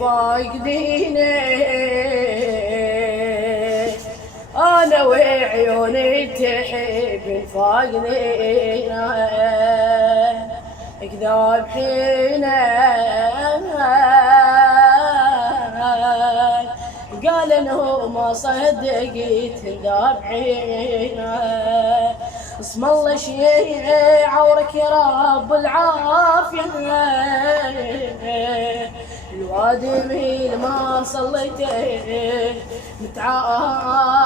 فاقديني انا وعيوني تحب فاقدينا كذاب حينا قال انه ما صدقت ذابحينا اسم الله شيع عورك يا رب العافيه الوادي ما صليته متعافيه